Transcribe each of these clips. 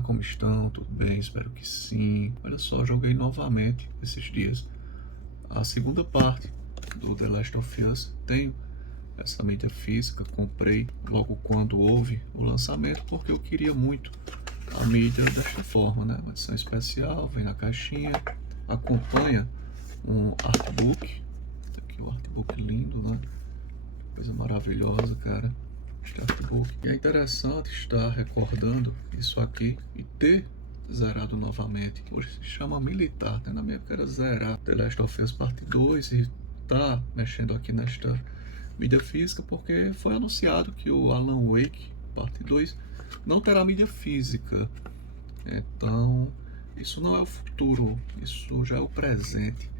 como estão? Tudo bem? Espero que sim. Olha só, joguei novamente esses dias a segunda parte do The Last of Us. Tenho essa mídia física, comprei logo quando houve o lançamento, porque eu queria muito a mídia desta forma, né? Uma edição especial, vem na caixinha, acompanha um artbook. Aqui o artbook lindo, né? Coisa maravilhosa, cara. Este artbook. E é interessante estar recordando isso aqui e ter zerado novamente. Hoje se chama militar, né? Na minha época era zerar The Last of Us Parte 2 e tá mexendo aqui nesta mídia física porque foi anunciado que o Alan Wake Parte 2 não terá mídia física. Então, isso não é o futuro, isso já é o presente.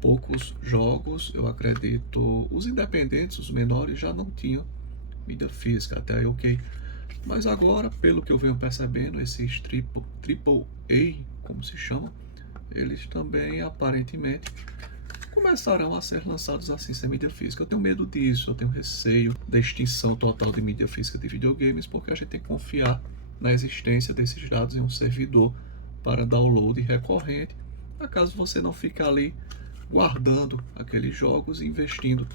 Poucos jogos, eu acredito, os independentes, os menores, já não tinham mídia física, até aí ok. Mas agora, pelo que eu venho percebendo, esses triple A, como se chama, eles também aparentemente começarão a ser lançados assim sem mídia física. Eu tenho medo disso, eu tenho receio da extinção total de mídia física de videogames, porque a gente tem que confiar na existência desses dados em um servidor para download recorrente, acaso você não fique ali guardando aqueles jogos e investindo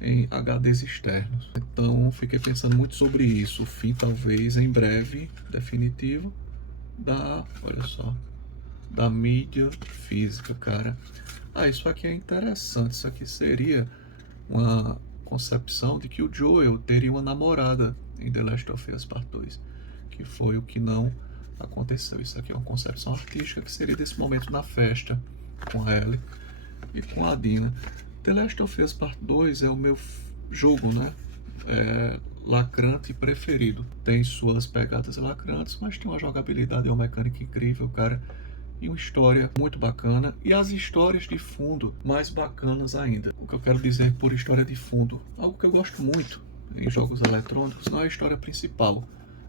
em HDs externos. Então fiquei pensando muito sobre isso. O fim talvez em breve, definitivo, olha só, da mídia física, cara. Isso aqui é interessante. Isso aqui seria uma concepção de que o Joel teria uma namorada em The Last of Us Part 2, que foi o que não aconteceu. Isso aqui é uma concepção artística que seria desse momento na festa com a Ellie e com a Dina. The Last of Us Part 2 é o meu jogo, né? Lacrante preferido. Tem suas pegadas lacrantes, mas tem uma jogabilidade e uma mecânica incrível, cara. E uma história muito bacana. E as histórias de fundo mais bacanas ainda. O que eu quero dizer por história de fundo? Algo que eu gosto muito em jogos eletrônicos não é a história principal,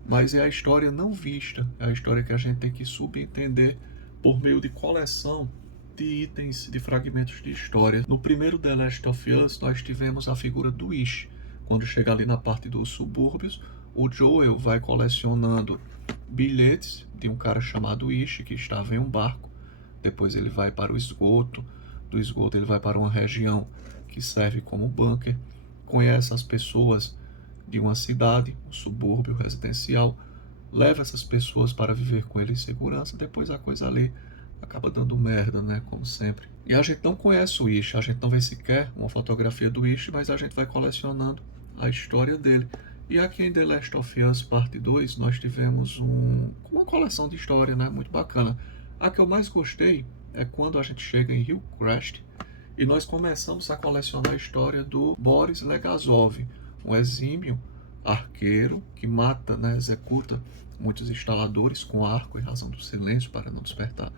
mas é a história não vista. É a história que a gente tem que subentender por meio de coleção de itens, de fragmentos de história. No primeiro The Last of Us, nós tivemos a figura do Ish. Quando chega ali na parte dos subúrbios, o Joel vai colecionando bilhetes de um cara chamado Ish, que estava em um barco. Depois ele vai para o esgoto. Do esgoto ele vai para uma região que serve como bunker. Conhece as pessoas de uma cidade, um subúrbio residencial. Leva essas pessoas para viver com ele em segurança. Depois a coisa ali acaba dando merda, né? Como sempre. E a gente não conhece o Ish, a gente não vê sequer uma fotografia do Ish, mas a gente vai colecionando a história dele. E aqui em The Last of Us Parte 2 nós tivemos uma coleção de história, né? Muito bacana. A que eu mais gostei é quando a gente chega em Hillcrest e nós começamos a colecionar a história do Boris Legazov, um exímio arqueiro que mata, né, executa muitos instaladores com arco em razão do silêncio para não despertar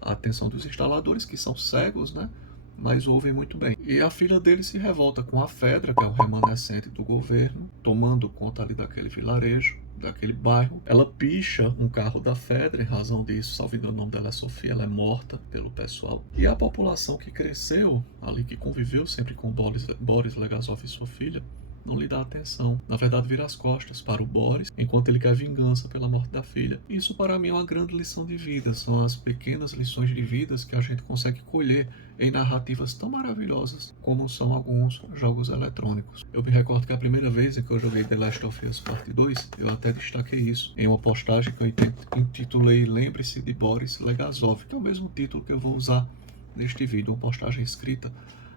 a atenção dos instaladores, que são cegos, né? Mas ouvem muito bem. E a filha dele se revolta com a Fedra, que é um remanescente do governo, tomando conta ali daquele vilarejo, daquele bairro. Ela picha um carro da Fedra, em razão disso, salvo engano, o nome dela é Sofia, ela é morta pelo pessoal. E a população que cresceu ali, que conviveu sempre com Boris Legazov e sua filha, não lhe dá atenção. Na verdade, vira as costas para o Boris, enquanto ele quer vingança pela morte da filha. Isso para mim é uma grande lição de vida. São as pequenas lições de vidas que a gente consegue colher em narrativas tão maravilhosas como são alguns jogos eletrônicos. Eu me recordo que a primeira vez em que eu joguei The Last of Us Parte 2, eu até destaquei isso em uma postagem que eu intitulei Lembre-se de Boris Legazov, que é o mesmo título que eu vou usar neste vídeo, uma postagem escrita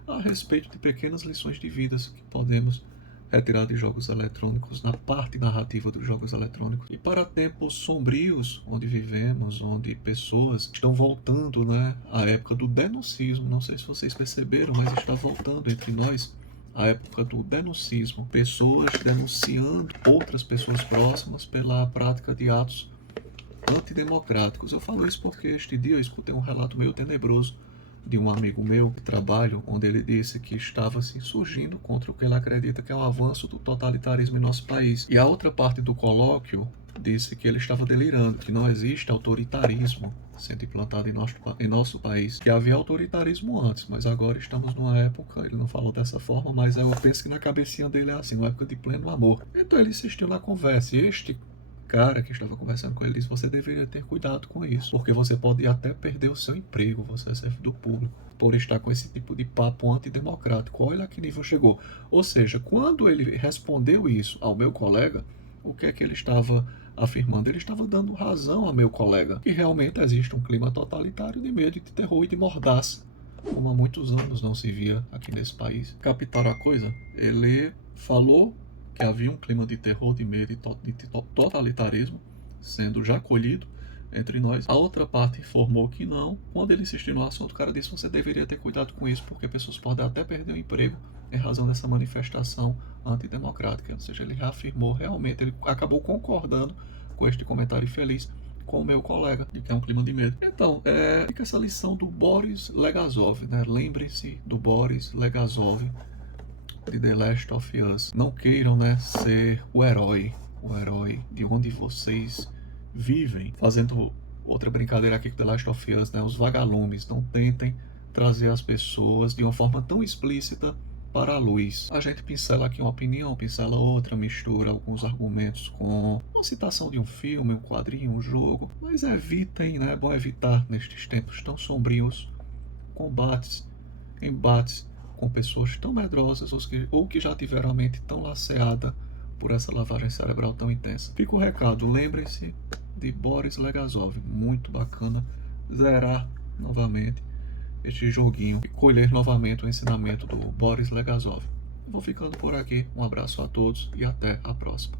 a respeito de pequenas lições de vidas que podemos retirar de jogos eletrônicos, na parte narrativa dos jogos eletrônicos. E para tempos sombrios, onde vivemos, onde pessoas estão voltando, né, à época do denuncismo, não sei se vocês perceberam, mas está voltando entre nós a época do denuncismo, pessoas denunciando outras pessoas próximas pela prática de atos antidemocráticos. Eu falo isso porque este dia eu escutei um relato meio tenebroso de um amigo meu de trabalho, onde ele disse que estava se insurgindo contra o que ele acredita que é um avanço do totalitarismo em nosso país. E a outra parte do colóquio disse que ele estava delirando, que não existe autoritarismo sendo implantado em nosso país, que havia autoritarismo antes, mas agora estamos numa época, ele não falou dessa forma, mas eu penso que na cabecinha dele é assim, uma época de pleno amor. Então ele insistiu na conversa, e este cara que estava conversando com ele disse: você deveria ter cuidado com isso, porque você pode até perder o seu emprego, você é servidor público, por estar com esse tipo de papo antidemocrático. Olha a que nível chegou. Ou seja, quando ele respondeu isso ao meu colega, o que é que ele estava afirmando? Ele estava dando razão ao meu colega, que realmente existe um clima totalitário de medo, de terror e de mordaça, como há muitos anos não se via aqui nesse país. Captaram a coisa? Ele falou que havia um clima de terror, de medo e de totalitarismo sendo já colhido entre nós. A outra parte informou que não. Quando ele insistiu no assunto, o cara disse: você deveria ter cuidado com isso, porque pessoas podem até perder o emprego em razão dessa manifestação antidemocrática. Ou seja, ele reafirmou realmente, ele acabou concordando com este comentário infeliz com o meu colega, de que é um clima de medo. Então, fica essa lição do Boris Legazov, né? Lembre-se do Boris Legazov de The Last of Us. Não queiram, né, ser o herói de onde vocês vivem. Fazendo outra brincadeira aqui com The Last of Us, né, os vagalumes. Não tentem trazer as pessoas de uma forma tão explícita para a luz. A gente pincela aqui uma opinião, pincela outra, mistura alguns argumentos com uma citação de um filme, um quadrinho, um jogo, mas evitem, né? É bom evitar nestes tempos tão sombrios combates, embates com pessoas tão medrosas ou que já tiveram a mente tão laceada por essa lavagem cerebral tão intensa. Fica o recado, lembrem-se de Boris Legazov, muito bacana zerar novamente este joguinho e colher novamente o ensinamento do Boris Legazov. Eu vou ficando por aqui, um abraço a todos e até a próxima.